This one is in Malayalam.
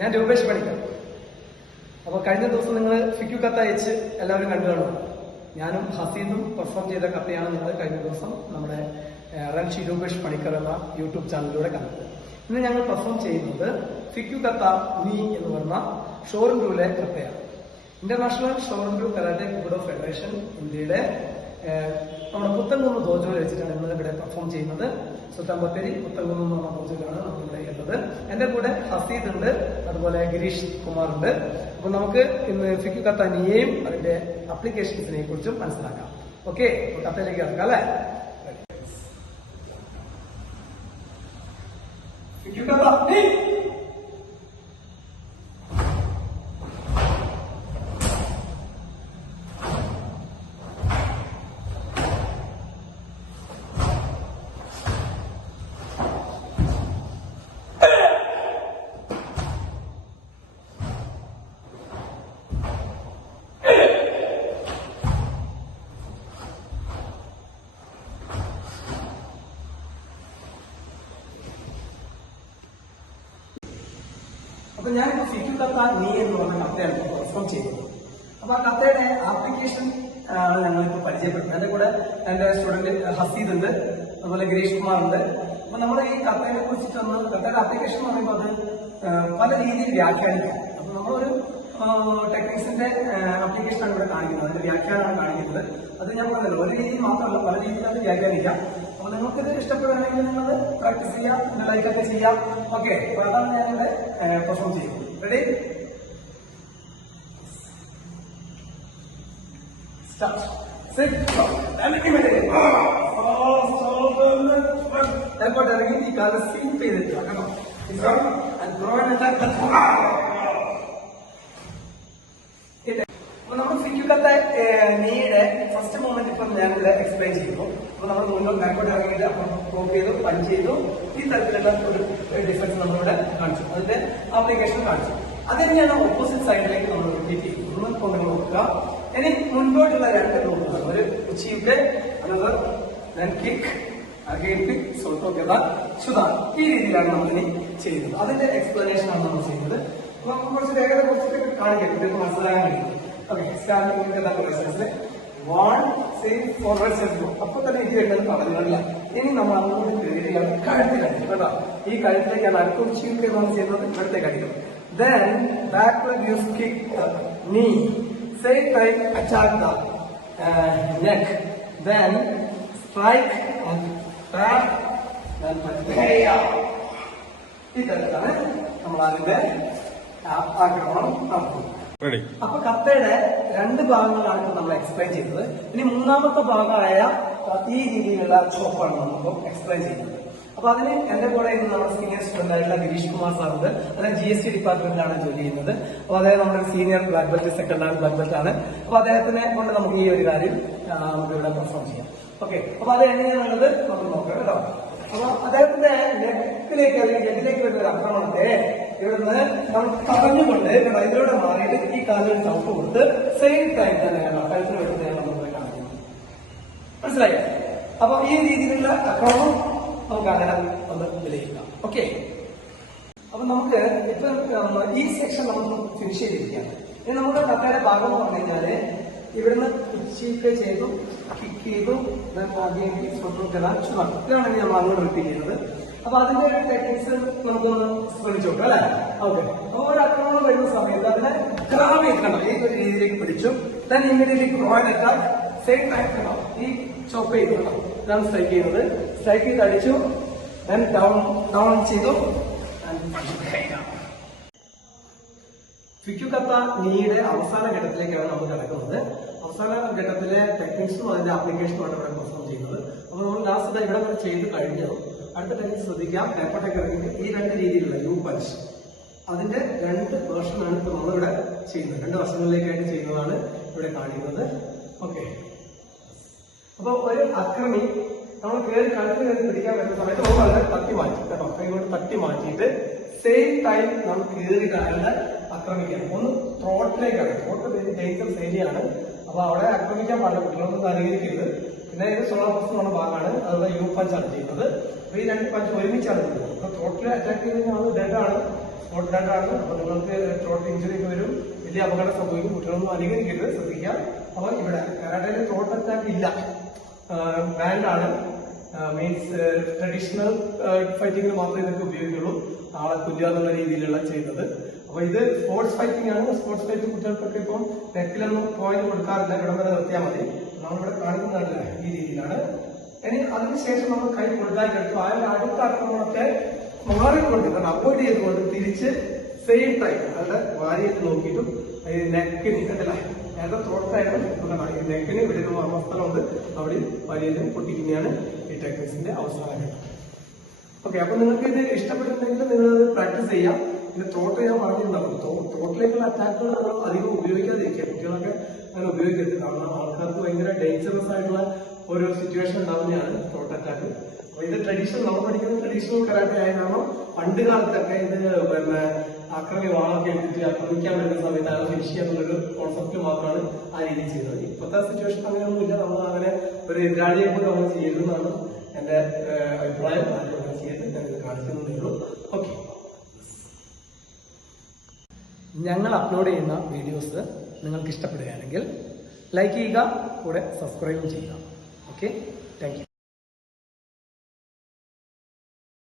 ഞാൻ രൂപേഷ് പണിക്കർ. അപ്പോൾ കഴിഞ്ഞ ദിവസം നിങ്ങൾ ഫിക്യു കത്ത് അയച്ച് എല്ലാവരും കണ്ടു കാണും. ഞാനും ഹസീദും പെർഫോം ചെയ്ത കഥയാണ് നിങ്ങൾ കഴിഞ്ഞ ദിവസം നമ്മുടെ റൺഷി രൂപേഷ് പണിക്കർ എന്ന യൂട്യൂബ് ചാനലിലൂടെ കണ്ടത്. ഇന്ന് ഞങ്ങൾ പെർഫോം ചെയ്യുന്നത് ഫിക്യു കത്ത നീ എന്ന് പറഞ്ഞ ഷോറിൻഡ്യൂലെ കഥയാണ്. ഇന്റർനാഷണൽ ഷോറിൻഡ്യൂ കരാട്ടെ ബുഡോ ഫെഡറേഷൻ ഇന്ത്യയുടെ നമ്മുടെ പുത്തൻകുന്ന് ദോജോയിൽ വെച്ചിട്ടാണ് ഇന്ന് ഇവിടെ പെർഫോം ചെയ്യുന്നത്. സുൽത്താൻ ബത്തേരി പുത്തൻകുന്ന് എന്ന് പറഞ്ഞ ദോജോയിലാണ് നമ്മളിവിടെ ഉള്ളത്. എന്റെ കൂടെ ഹസീദ് ഉണ്ട്, അതുപോലെ ഗിരീഷ് കുമാർ ഉണ്ട്. അപ്പൊ നമുക്ക് ഇന്ന് ഫിക്യു കത്ത നീയെയും അതിന്റെ അപ്ലിക്കേഷൻസിനെ കുറിച്ചും മനസ്സിലാക്കാം. ഓക്കെ, കത്തയിലേക്ക് ഇറക്കാം അല്ലെ. ഫിക്യു കത്ത നീ. അപ്പൊ ഞാൻ ഫിക്യു കത്ത നീ എന്ന് പറഞ്ഞ കഥയാണ് പെർഫോം ചെയ്തത്. അപ്പൊ ആ കഥയുടെ ആപ്ലിക്കേഷൻ ആണ് ഞങ്ങളിപ്പോ പരിചയപ്പെടുന്നത്. എന്റെ കൂടെ എന്റെ സ്റ്റുഡന്റ് ഹസീദ് ഉണ്ട്, അതുപോലെ ഗിരീഷ് കുമാർ ഉണ്ട്. അപ്പൊ നമ്മൾ ഈ കഥയെ കുറിച്ചിട്ടൊന്ന് കഥയുടെ ആപ്ലിക്കേഷൻ എന്ന് പറയുമ്പോൾ അത് പല രീതിയിൽ വ്യാഖ്യാനിക്കാം. അപ്പൊ നമ്മളൊരു ടെക്നിക്സിന്റെ ആപ്ലിക്കേഷനാണ് ഇവിടെ കാണിക്കുന്നത്, അതിന്റെ വ്യാഖ്യാനമാണ് കാണിക്കുന്നത്. അത് ഞാൻ പറഞ്ഞല്ലോ, ഒരു രീതി മാത്രമല്ല പല രീതിയിൽ അത് വ്യാഖ്യാനിക്കാം. അപ്പൊ നിങ്ങൾക്കിത് ഇഷ്ടപ്പെടുകയാണെങ്കിൽ നിങ്ങൾ പ്രാക്ടീസ് ചെയ്യാം, ലൈക്കൊക്കെ ചെയ്യാം. ഓക്കെ, അപ്പൊ അതാണ് ഞാനിവിടെ പെർഫോം ചെയ്യുന്നത്. റെഡി, എയർപോർട്ട് ഇറങ്ങി ഈ കാലം സ്ലീപ്പ് ചെയ്തിട്ടില്ല കേട്ടോ. അപ്പൊ നമ്മൾ ഫിക്യു കത്ത നീയുടെ ഫസ്റ്റ് മൂവ്മെന്റ് ഇപ്പം ഞാനിവിടെ എക്സ്പ്ലെയിൻ ചെയ്യുന്നു. അപ്പൊ നമ്മൾ മുന്നോട്ട് ബാക്കോട്ട് ഇറങ്ങിയിട്ട് അപ്പം കോപ്പ് ചെയ്തു, പഞ്ച് ചെയ്തു, ഈ തരത്തിലുള്ള ഒരു ഡിഫറൻസ് നമ്മളിവിടെ കാണിച്ചു, അതിന്റെ ആപ്ലിക്കേഷൻ കാണിച്ചു. അത് തന്നെയാണ് ഓപ്പോസിറ്റ് സൈഡിലേക്ക് നമ്മൾ റിപ്പീറ്റ് ചെയ്തു. ഒന്ന് നിങ്ങൾ നോക്കുക. ഇനി മുൻപോട്ടുള്ള രണ്ട് ഗ്രൂപ്പുകൾ, ഒരു ഉച്ചീക്ക് another then kick again kick salto ഗദ സുധാൻ, ഈ രീതിയിലാണ് നമ്മൾ ഇനി ചെയ്യുന്നത്. അതിന്റെ എക്സ്പ്ലനേഷൻ ആണ് നമ്മൾ ചെയ്യുന്നത്. അപ്പൊ നമുക്ക് കുറച്ച് വേഗത കുറച്ചിട്ട് കാണിക്കാം, കുട്ടികൾക്ക് മനസ്സിലാകാൻ കഴിയും. ഓക്കെ, സ്റ്റാർട്ടിംഗ് ഗദ പ്രൊസസ്സിൽ 1 6 ഫോർവേഡ് സ്റ്റെപ്പ് അപ്പൊ തന്നെ ഇത് വേണ്ടത് പറഞ്ഞില്ല. ഇനി നമ്മൾ അങ്ങോട്ട് കയറിയാണ് കഴുത്തിലടിക്കും കേട്ടോ. ഈ കഴുത്തിലേക്കാണ് അടുത്ത ഉച്ചീക്ക് നമ്മൾ ചെയ്യുന്നത്, ഇവിടത്തേക്ക് അടിക്കും. Then backward you kick the knee. Same time attack the neck. Then strike and tap. Then heya. ഇതാണ് നമ്മൾ അതിന്റെ ആക്രമണം നടത്തുന്നത്. അപ്പൊ കത്തയുടെ രണ്ട് ഭാഗങ്ങളാണ് ഇപ്പൊ നമ്മൾ എക്സ്പ്ലെയിൻ ചെയ്തത്. ഇനി മൂന്നാമത്തെ ഭാഗമായ ഈ രീതിയിലുള്ള ചോപ്പാണ് നമ്മൾ എക്സ്പ്ലെയിൻ ചെയ്യുന്നത്. അപ്പൊ അതിന് എന്റെ കൂടെ ഇന്ന് നമ്മുടെ സീനിയർ സ്റ്റുഡന്റ് ആയിട്ടുള്ള ഗിരീഷ് കുമാർ സാറുണ്ട്. അദ്ദേഹം GST ഡിപ്പാർട്ട്മെന്റിലാണ് ജോലി ചെയ്യുന്നത്. അപ്പൊ അദ്ദേഹം നമ്മുടെ senior black belt, second hand black belt ആണ്. അപ്പൊ അദ്ദേഹത്തിനെ കൊണ്ട് നമുക്ക് ഈ ഒരു കാര്യം നമുക്ക് ഇവിടെ പെർഫോം ചെയ്യാം. ഓക്കെ, അപ്പൊ അത് എങ്ങനെയാണുള്ളത് നമുക്ക് നോക്കാം കേട്ടോ. അപ്പൊ അദ്ദേഹത്തിന്റെ ലെഗിലേക്ക് അല്ലെങ്കിൽ ലെഗിലേക്ക് വരുന്ന ഒരു ആക്രമണത്തെ ഇവിടുന്ന് നമ്മൾ തടഞ്ഞുകൊണ്ട് ഇതിലൂടെ മാറിയിട്ട് ഈ കാലിൽ ചവിട്ട് കൊടുത്ത് സെയിം ടൈം തന്നെയാണ് കഴുത്തിന് വരുന്നതാണ് നമ്മളിവിടെ കാണിക്കുന്നത്. മനസ്സിലായോ? അപ്പൊ ഈ രീതിയിലുള്ള ആക്രമണം നമുക്ക് അങ്ങനെ ഒന്ന് വിലയിരുത്താം. ഓക്കെ, അപ്പൊ നമുക്ക് ഇപ്പൊ ഈ സെക്ഷൻ നമ്മൾ ഫിനിഷ് ചെയ്തിരിക്കുകയാണ്. ഇനി നമ്മുടെ കഥയുടെ ഭാഗം എന്ന് പറഞ്ഞു കഴിഞ്ഞാല് ഇവിടുന്ന് ഉച്ചീക്ക് ചെയ്തു, കിക്ക് ചെയ്തു, ഇതാണ് നമ്മൾ അങ്ങോട്ട് റിപ്പീറ്റ് ചെയ്യുന്നത്. അപ്പൊ അതിന്റെ ഒരു ടെക്നിക്സ് നമുക്കൊന്ന് ശ്രമിച്ചു നോക്കാം അല്ലെ. ഓക്കെ, അപ്പൊ ഒരു ആക്രമണം വരുന്ന സമയത്ത് അതിനെ ഗ്രാബ് ചെയ്തിട്ടുണ്ടോ ഈ ഒരു രീതിയിലേക്ക് പിടിച്ചു, then immediately royal attack same time കണ്ടോ ഈ ചോപ്പ് ചെയ്തിട്ടുണ്ടോ, ഇതാണ് സ്ട്രൈക്ക് ചെയ്യുന്നത്. സ്ട്രൈക്ക് ചെയ്ത് അടിച്ചു, ദെൻ ഡൗൺ ചെയ്തു. ഫിക്യു കത്ത നീയുടെ അവസാന ഘട്ടത്തിലേക്കാണ് നമ്മൾ കിടക്കുന്നത്. അവസാന ഘട്ടത്തിലെ ടെക്നിക്സും അതിന്റെ ആപ്ലിക്കേഷനുമാണ് ഇവിടെ പെർഫോം ചെയ്യുന്നത്. അപ്പൊ നമ്മൾ ലാസ്റ്റ് ഇവിടെ ചെയ്ത് കഴിഞ്ഞു. അടുത്ത ടെക്നിക്സ് ശ്രദ്ധിക്കാം. പേപ്പറൊക്കെ ഇറങ്ങിയിട്ട് ഈ രണ്ട് രീതിയിലുള്ള യു പഞ്ച്, അതിന്റെ രണ്ട് വേർഷനാണ് ഇപ്പൊ നമ്മളിവിടെ ചെയ്യുന്നത്. രണ്ട് വശങ്ങളിലേക്കായിട്ട് ചെയ്യുന്നതാണ് ഇവിടെ കാണിക്കുന്നത്. ഓക്കെ, അപ്പൊ ഒരു അക്രമി നമ്മൾ കയറി കഴുത്തിന് കയറി പിടിക്കാൻ വരുന്ന സമയത്ത് നമ്മൾ വളരെ തട്ടി മാറ്റി കേട്ടോ, കൈകൊണ്ട് തട്ടി മാറ്റിയിട്ട് സെയിം ടൈം നമ്മൾ കയറി കാലിനെ ആക്രമിക്കാം. ഒന്ന് ത്രോട്ടിലേക്കാണ്, ത്രോട്ട് ഡേഞ്ചറസ് ഏരിയ ആണ്. അപ്പൊ അവിടെ ആക്രമിക്കാൻ പാടില്ല, കുട്ടികളൊന്നും അനുകരിക്കരുത്. പിന്നെ ഇത് സോളാർ പ്ലസ് എന്ന് പറഞ്ഞ ഭാഗമാണ്, അതുപോലെ യു പഞ്ചാണ് ചെയ്യുന്നത്. അപ്പൊ ഈ 2 പഞ്ച് ഒരുമിച്ചാണ് ചെയ്യുന്നത്. അപ്പൊ ടോട്ടൽ അറ്റാക്ക് ചെയ്യുന്ന ആൾ ഡെഡ് ആണ്, സ്പോട്ട് ഡെഡ് ആണ്. അപ്പൊ നിങ്ങൾക്ക് ടോട്ടൽ ഇഞ്ചുറി ഒക്കെ വരും, വലിയ അപകടം സംഭവിക്കും. കുട്ടികളൊന്നും അനുകരിക്കരുത്, ശ്രദ്ധിക്കുക. അപ്പൊ ഇവിടെ കരാട്ടയിൽ ടോട്ടൽ അറ്റാക്ക് ഇല്ല, ബാൻഡ് ആണ്. മീൻസ് ട്രഡീഷണൽ ഫൈറ്റിങ്ങിൽ മാത്രമേ ഇതൊക്കെ ഉപയോഗിക്കുള്ളൂ, ആളെ കൊല്ലുക എന്നുള്ള രീതിയിലുള്ള ചെയ്യുന്നത്. അപ്പൊ ഇത് സ്പോർട്സ് ഫൈറ്റിംഗ് ആണ്. സ്പോർട്സ് ഫൈറ്റ് കുട്ടികൾക്കൊക്കെ ഇപ്പം നെക്കിലൊന്നും പോയിന്റ് കൊടുക്കാറില്ല, ഇവിടം വരെ നിർത്തിയാൽ മതി. നമ്മളിവിടെ കാണിക്കുന്നതല്ല, ഈ രീതിയിലാണ്. ഇനി അതിനുശേഷം നമ്മൾ കൈ കൊടുത്താൽ അയാളുടെ അടുത്ത ആക്രമണത്തെ മാറിക്കൊണ്ട്, കാരണം അവോയ്ഡ് ചെയ്തുകൊണ്ട് തിരിച്ച് സെയിം ടൈം അയാളുടെ വാരിയിട്ട് നോക്കിയിട്ടും നെക്കിന് കണ്ടല്ല, നേരത്തെ തോട്ടായിരുന്നു നെക്കിന് ഇവിടെ ഒരു മർമ്മസ്ഥലമുണ്ട്, അവിടെ വാരിയിലും പൊട്ടിക്കുന്നതാണ് ഈ ടെക്നിക്സിന്റെ അവസാനം. ഓക്കെ, അപ്പൊ നിങ്ങൾക്ക് ഇത് ഇഷ്ടപ്പെട്ടിട്ടുണ്ടെങ്കിൽ നിങ്ങൾ പ്രാക്ടീസ് ചെയ്യാം. പിന്നെ തോട്ട് ഞാൻ പറഞ്ഞിട്ടുണ്ടാവും, തോട്ടിലേക്കുള്ള അറ്റാക്കുകൾ നമ്മൾ അധികം ഉപയോഗിക്കാതിരിക്കുക. കുട്ടികളൊക്കെ അങ്ങനെ ഉപയോഗിക്കരുത്, കാരണം ആൾക്കാർക്ക് ഭയങ്കര ഡേഞ്ചറസ് ആയിട്ടുള്ള ഒരു സിറ്റുവേഷൻ ഉണ്ടാവുന്നതാണ് തോട്ട് അറ്റാക്ക്. അപ്പൊ ഇത് ട്രഡീഷണൽ, നമ്മൾ പഠിക്കുന്ന ട്രഡീഷണൽ കരാട്ടെ ആയ കാരണം പണ്ട് കാലത്തൊക്കെ ഇത് പിന്നെ വാളൊക്കെ എടുത്തിട്ട് ആക്രമിക്കാൻ പറ്റുന്ന സമയത്ത് അയാളെ ഫിനിഷ് ചെയ്യാന്നുള്ളൊരു കോൺസെപ്റ്റ് മാത്രമാണ് ആ രീതിയിൽ ചെയ്യുന്നത്. ഇപ്പോഴത്തെ സിറ്റുവേഷൻ അങ്ങനെയൊന്നുമില്ല, നമ്മൾ അങ്ങനെ ഒരു എതിരാളിയെ പോലും നമ്മൾ ചെയ്യരുതെന്നാണ് എന്റെ അഭിപ്രായം. ആരും ചെയ്യരുത്, ഞാനിത് കാണിക്കുന്നതേ ഉള്ളൂ. ഓക്കെ, ഞങ്ങൾ അപ്ലോഡ് ചെയ്യുന്ന വീഡിയോസ് നിങ്ങൾക്ക് ഇഷ്ടപ്പെടുകയാണെങ്കിൽ ലൈക്ക് ചെയ്യുക, കൂടെ സബ്സ്ക്രൈബും ചെയ്യുക. Okay, thank you.